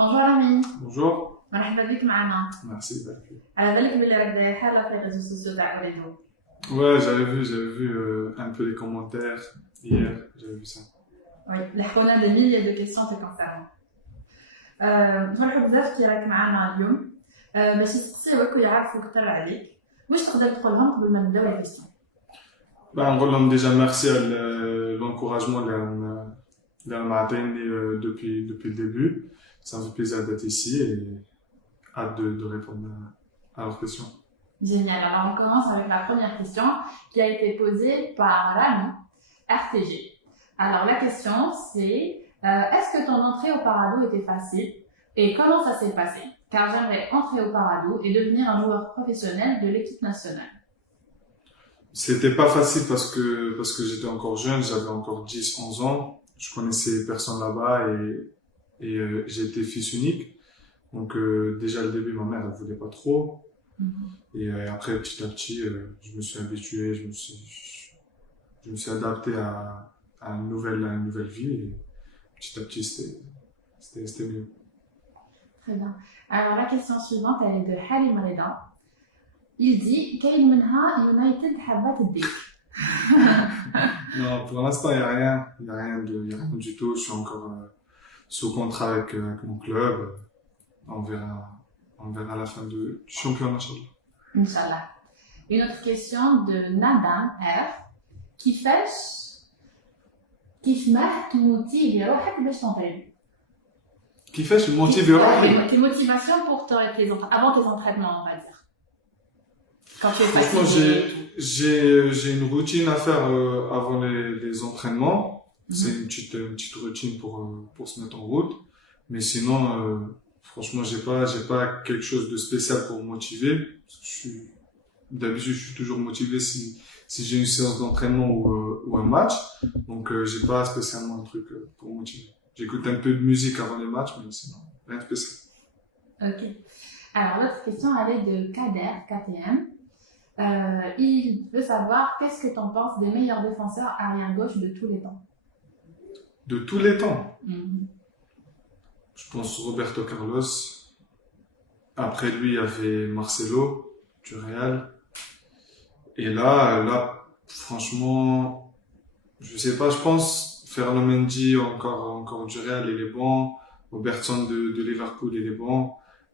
Bonjour Ami, Bonjour. مرحبا بك معنا. Merci, Bafi. على بالك بلي راك داير حالة في الريزو سوسيو تاع وليدو. Ouais, j'avais vu un peu les commentaires hier, j'avais vu ça. Oui, لحقونا des milliers de questions te concernant. نفرحوا بزاف كي راك معنا اليوم. باش يسقسيوك ويعرفوك اكثر عليك. واش تقدر تقول لهم قبل ما نبداو لي كيسيون؟ نقول لهم déjà merci à l'encouragement اللي معطيني depuis le début. Ça me fait plaisir d'être ici et hâte de répondre à leurs questions. Génial, alors on commence avec la première question qui a été posée par Rami, RTG. Alors la question c'est, est-ce que ton entrée au Parado était facile et comment ça s'est passé? Car j'aimerais entrer au Parado et devenir un joueur professionnel de l'équipe nationale. C'était pas facile parce que j'étais encore jeune, j'avais encore 10-11 ans. Je connaissais personne là-bas et j'étais fils unique. Donc déjà le début, ma mère elle voulait pas trop. Et après petit à petit, je me suis habitué, je me suis adapté à une nouvelle vie et petit à petit c'était mieux. Très bien. Alors la question suivante, elle est de Halim Reda. Il dit كاين منها يونايتد حابة تديك. Non, pour l'instant, il n'y a rien. Il n'y a rien du tout. Je suis encore sous contrat avec mon club. On verra à la fin du championnat. Inch'Allah. Une autre question de Nadam R. كيف ما تموتيفي روحك باش تنطريني؟ كيفاش موتيفي روحي؟ Tes motivations pour avant tes entraînements, on va dire. Quand tu es Franchement, fatigué. j'ai une routine à faire avant les entraînements. C'est une petite routine pour se mettre en route. Mais sinon, franchement, j'ai pas quelque chose de spécial pour me motiver. D'habitude, je suis toujours motivé si j'ai une séance d'entraînement ou un match. Donc, j'ai pas spécialement un truc pour me motiver. J'écoute un peu de musique avant les matchs, mais sinon, rien de spécial. Ok. Alors, l'autre question, elle est de Kader, KTM. Il veut savoir qu'est-ce que tu en penses des meilleurs défenseurs arrière-gauche de tous les temps. De tous les temps? Je pense Roberto Carlos. Après lui, il y avait Marcelo du Real. Et là, franchement, je sais pas, je pense Ferland Mendy encore du Real, il est bon. Robertson de Liverpool, il est bon.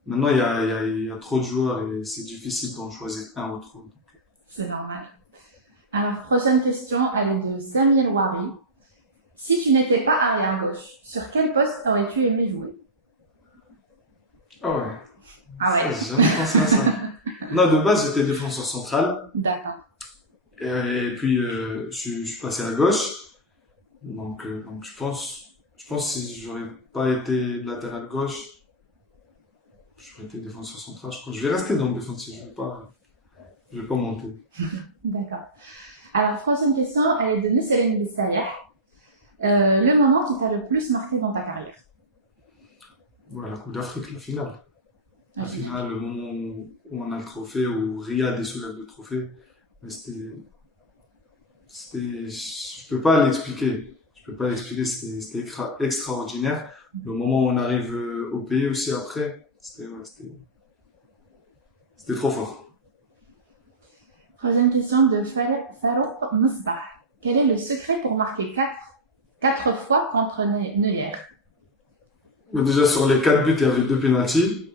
Maintenant, il y a trop de joueurs et c'est difficile d'en choisir un ou trop. C'est normal. Alors, prochaine question, elle est de Samuel Wari. Si tu n'étais pas arrière-gauche, sur quel poste aurais-tu aimé jouer? Ah ouais. Ah ouais. J'ai jamais pensé à ça. Non, de base, j'étais défenseur central. D'accord. Et puis, je suis passé à gauche. Donc je pense si j'aurais pas été latéral gauche, j'aurais été défenseur central, je crois. Je vais rester dans le défensif, je vais pas monter. D'accord. Alors, prochaine question, elle est de Nusseline Bissayah. Le moment qui t'a le plus marqué dans ta carrière? Voilà, la Coupe d'Afrique, la finale. La finale, le moment où on a le trophée, où Riyad soulève le trophée, je peux pas l'expliquer. C'était extraordinaire. Le moment où on arrive au pays aussi après, c'était trop fort. Troisième question de Farouk Misbah. Quel est le secret pour marquer 4 fois contre Neuer? Mais déjà, sur les 4 buts, il y avait 2 pénaltys.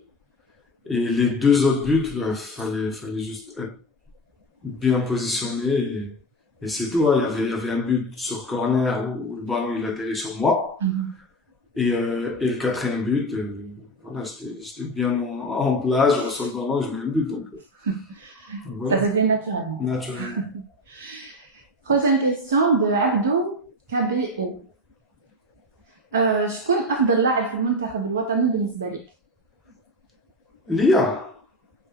Et les 2 autres buts, fallait juste être bien positionné. Et c'est tout. Hein. Il y avait un but sur corner où le ballon il atterrit sur moi. Et le 4e but, voilà, j'étais bien en place, je reçois le ballon et je mets un but. Donc voilà. Ça s'est fait naturellement. Naturellement. Prochaine question de Abdou KBO. شكون أفضل لاعب في المنتخب الوطني بالنسبة لك؟ L'IA.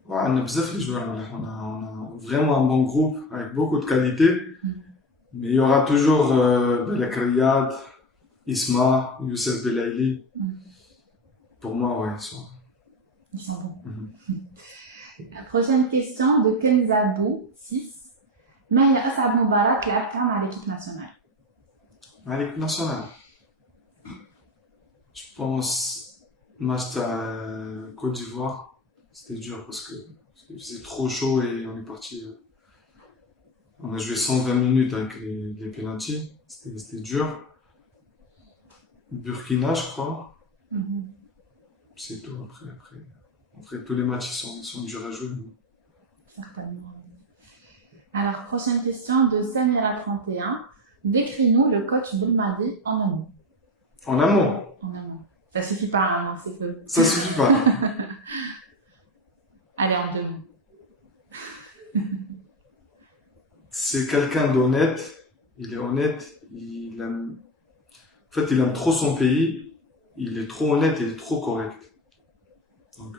Ouais, on a بزاف les joueurs. On a vraiment un bon groupe avec beaucoup de qualité. Mais il y aura toujours Belek Riyad, Isma, Youssef Belaïli. Pour moi, ouais, ils sont bons. La prochaine question de Kenzabou 6. ما هي أصعب مباراة لعبتها مع l'équipe nationale? À l'équipe nationale. Je pense Match à Côte d'Ivoire, c'était dur parce qu'il faisait trop chaud et on est parti. On a joué 120 minutes avec les pénaltys, c'était dur. Burkina, je crois. C'est tout. Après, tous les matchs sont durs à jouer. Certainement. Alors, prochaine question de Samira31. Décris-nous le coach Belmadi en amont. En amont? En amont. Ça suffit pas, en amont, c'est peu. Ça suffit pas. Allez, en deux mots. C'est quelqu'un d'honnête. Il est honnête. Il aime trop son pays. Il est trop honnête et il est trop correct. Donc,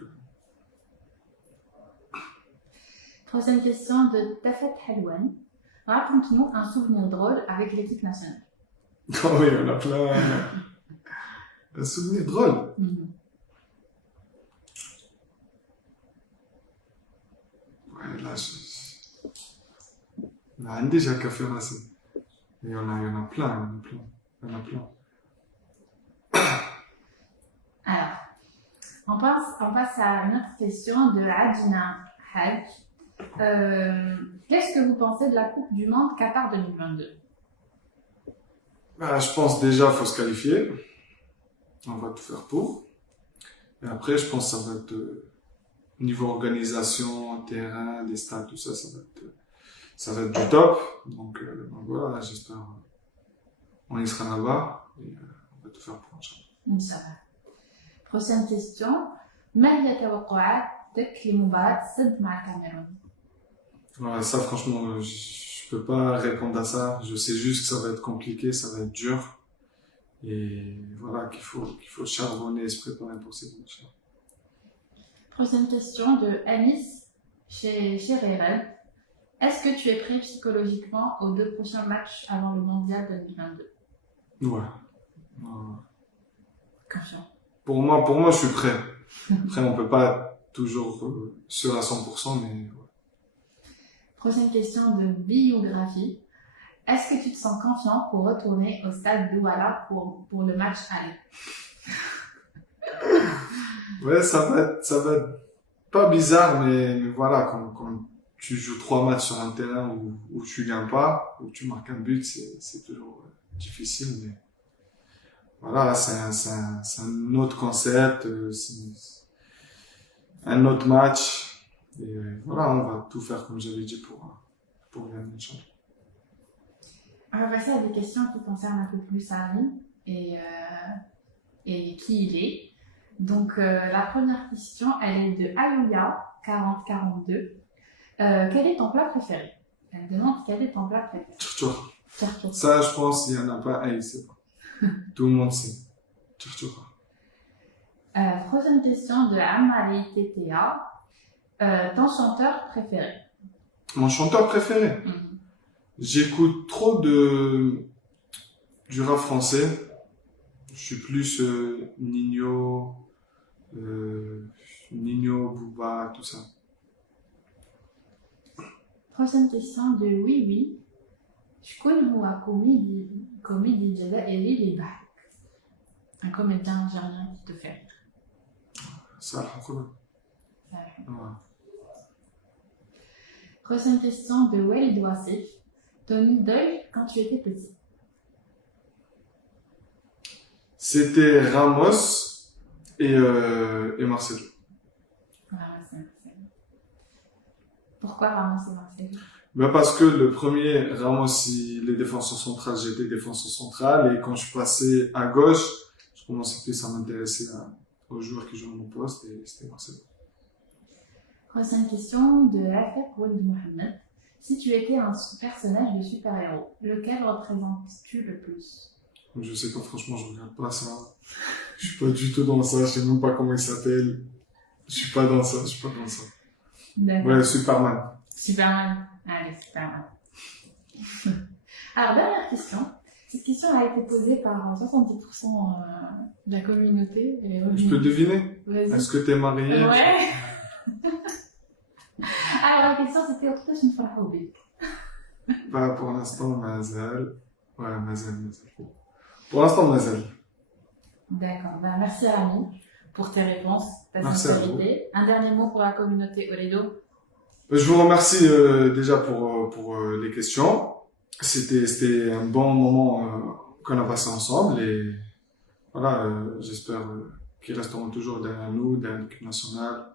Troisième question de Tafet Helwan. Raconte-nous un souvenir drôle avec l'équipe nationale. oh oui, on a plein. Un souvenir drôle. Ouais, là, on a déjà qu'à faire assez. Et il y en a plein. Alors, on passe à une autre question de Adina Haj. Qu'est-ce que vous pensez de la Coupe du Monde Qatar 2022? Je pense déjà qu'il faut se qualifier. On va tout faire pour. Et après, je pense que ça va être niveau organisation, terrain, des stades, tout ça, ça va être du top. Donc voilà, j'espère on y sera là-bas et on va tout faire pour Inch'Allah. Prochaine question. ما هي توقعاتك لمباراة السد مع الكاميرون؟ Ouais, ça, franchement, je peux pas répondre à ça. Je sais juste que ça va être compliqué, ça va être dur. Et voilà, qu'il faut charbonner et se préparer pour ces matchs. Prochaine question de Anis chez Reren. Est-ce que tu es prêt psychologiquement aux 2 prochains matchs avant le mondial 2022? Ouais. Confiant. Pour moi, je suis prêt. Après, on peut pas être toujours sûr à 100%, mais ouais. Prochaine question de biographie. Est-ce que tu te sens confiant pour retourner au stade Douala pour le match aller? Ouais, ça va être pas bizarre, mais voilà, quand tu joues 3 matchs sur un terrain où tu gagnes pas, où tu marques un but, c'est toujours difficile, mais voilà, c'est un autre concept, c'est un autre match, et voilà, on va tout faire comme j'avais dit pour gagner une chance. On va passer à des questions qui concernent un peu plus Harry et qui il est. Donc, la première question, elle est de Ayuya 4042. Quel est ton plat préféré? Elle demande quel est ton plat préféré. Tchurtchour. Tchurtchour. Ça, je pense, il y en a pas un, il sait pas. Tout le monde sait. Tchurtchour. Prochaine question de Amali TTA. Ton chanteur préféré? Mon chanteur préféré? J'écoute trop du rap français. Je suis plus Nino, Booba, tout ça. Prochaine question de Oui. شكون هو كوميدي جزائري اللي يضحك؟ Un comédien algérien qui te fait rire. Ça, Ouais. Prochaine question de Walid Wassif. Ton idole quand tu étais petit? C'était Ramos et Marcelo. Ramos et Marcelo. Pourquoi Ramos et Marcelo? Parce que le premier, Ramos, il est défenseur central, j'étais défenseur central, et quand je suis passé à gauche, je commençais plus à m'intéresser aux joueurs qui jouent à mon poste, et c'était Marcelo. Prochaine question de Afek Wold Mohamed. Si tu étais un personnage de super-héros, lequel représentes-tu le plus? Je sais pas, franchement, je regarde pas ça. Je suis pas du tout dans ça, je sais même pas comment il s'appelle. Je suis pas dans ça. D'accord. Ouais, Superman. Superman. Allez, Superman. Alors, dernière question. Cette question a été posée par 70% de la communauté. Je peux deviner? Vas-y. Est-ce que t'es marié? Ouais. Alors, la question c'était autre chose, une fois la Pour l'instant, Mazel. Ouais, Mazel. Pour l'instant, Mazel. D'accord. Merci, Ami. pour tes réponses, ta Merci à vous. sincérité. Un dernier mot pour la communauté Oledo? Je vous remercie déjà pour les questions. C'était un bon moment qu'on a passé ensemble et voilà, j'espère qu'ils resteront toujours derrière nous, derrière l'équipe nationale.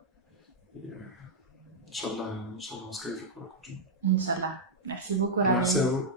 Et Inch'Allah, on se qualifie pour la Coupe du Monde. Inch'Allah. Merci beaucoup, Rami. Merci à vous.